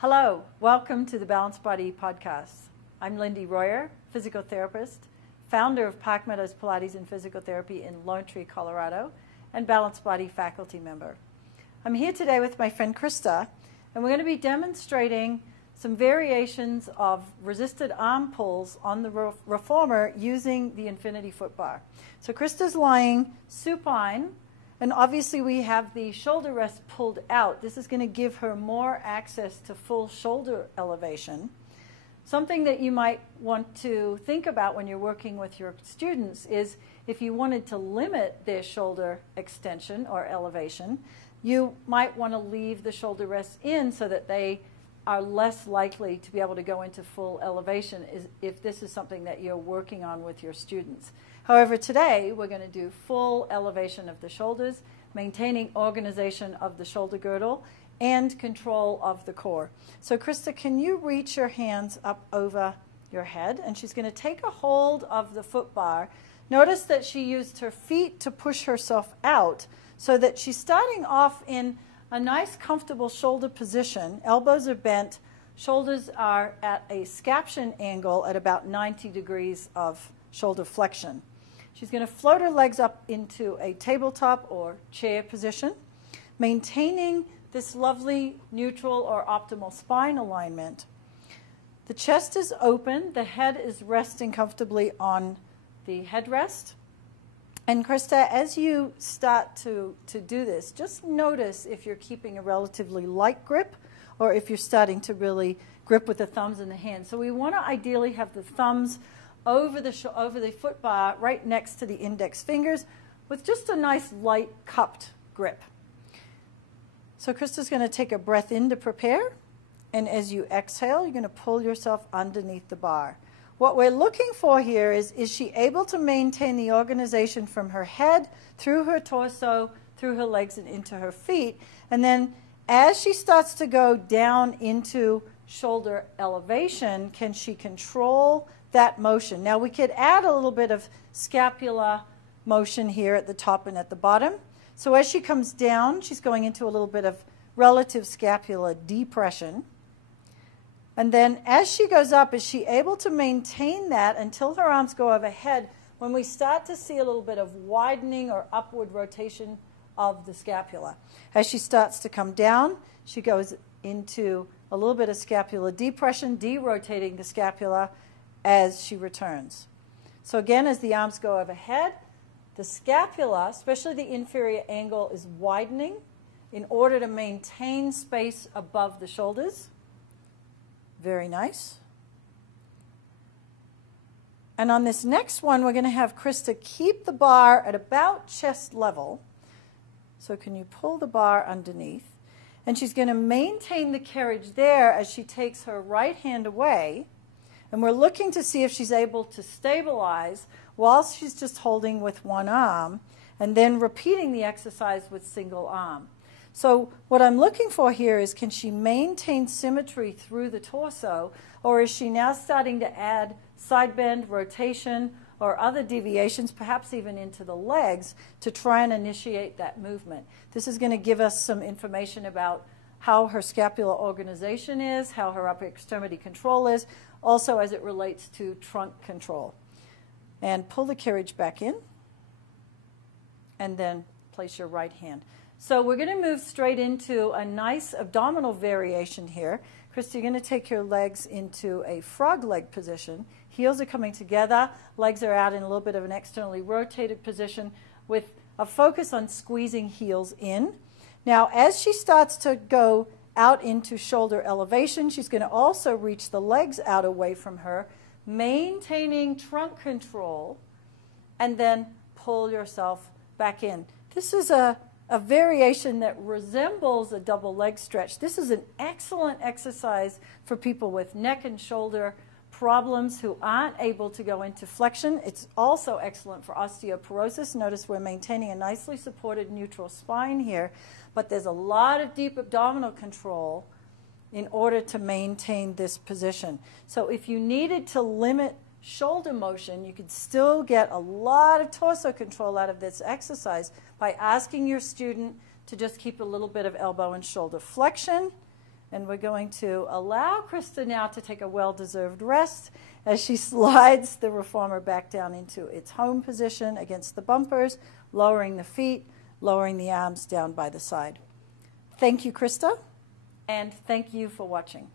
Hello, welcome to the Balanced Body podcast. I'm Lindy Royer, physical therapist, founder of Park Meadows Pilates and Physical Therapy in Lone Tree, Colorado, and Balanced Body faculty member. I'm here today with my friend Krista, and we're going to be demonstrating some variations of resisted arm pulls on the Reformer using the Infinity foot bar. So Krista's lying supine, and obviously we have the shoulder rest pulled out. This is going to give her more access to full shoulder elevation. Something that you might want to think about when you're working with your students is if you wanted to limit their shoulder extension or elevation, you might want to leave the shoulder rest in so that they are less likely to be able to go into full elevation if this is something that you're working on with your students. However, today we're going to do full elevation of the shoulders, maintaining organization of the shoulder girdle, and control of the core. So Krista, can you reach your hands up over your head? And she's going to take a hold of the foot bar. Notice that she used her feet to push herself out so that she's starting off in a nice comfortable shoulder position. Elbows are bent, shoulders are at a scaption angle at about 90 degrees of shoulder flexion. She's going to float her legs up into a tabletop or chair position, maintaining this lovely neutral or optimal spine alignment. The chest is open, the head is resting comfortably on the headrest. And Krista, as you start to do this, just notice if you're keeping a relatively light grip or if you're starting to really grip with the thumbs and the hands. So we want to ideally have the thumbs over the foot bar right next to the index fingers with just a nice light cupped grip. So Krista's going to take a breath in to prepare, and as you exhale, you're going to pull yourself underneath the bar. What we're looking for here is she able to maintain the organization from her head, through her torso, through her legs, and into her feet. And then as she starts to go down into shoulder elevation, can she control that motion? Now we could add a little bit of scapula motion here at the top and at the bottom. So as she comes down, she's going into a little bit of relative scapula depression. And then as she goes up, is she able to maintain that until her arms go overhead when we start to see a little bit of widening or upward rotation of the scapula? As she starts to come down, she goes into a little bit of scapula depression, de-rotating the scapula as she returns. So again, as the arms go overhead, the scapula, especially the inferior angle, is widening in order to maintain space above the shoulders. Very nice. And on this next one, we're going to have Krista keep the bar at about chest level. So can you pull the bar underneath? And she's going to maintain the carriage there as she takes her right hand away. And we're looking to see if she's able to stabilize while she's just holding with one arm, and then repeating the exercise with single arm. So what I'm looking for here is, can she maintain symmetry through the torso, or is she now starting to add side bend, rotation, or other deviations, perhaps even into the legs, to try and initiate that movement? This is going to give us some information about how her scapular organization is, how her upper extremity control is, also as it relates to trunk control. And pull the carriage back in, and then place your right hand. So we're going to move straight into a nice abdominal variation here. Krista, you're going to take your legs into a frog leg position. Heels are coming together, legs are out in a little bit of an externally rotated position with a focus on squeezing heels in. Now, as she starts to go out into shoulder elevation, she's going to also reach the legs out away from her, maintaining trunk control, and then pull yourself back in. This is a variation that resembles a double leg stretch. This is an excellent exercise for people with neck and shoulder problems who aren't able to go into flexion. It's also excellent for osteoporosis. Notice we're maintaining a nicely supported neutral spine here, but there's a lot of deep abdominal control in order to maintain this position. So if you needed to limit shoulder motion, you could still get a lot of torso control out of this exercise by asking your student to just keep a little bit of elbow and shoulder flexion And we're going to allow Krista now to take a well-deserved rest as she slides the reformer back down into its home position against the bumpers, lowering the feet, lowering the arms down by the side. Thank you, Krista, and thank you for watching.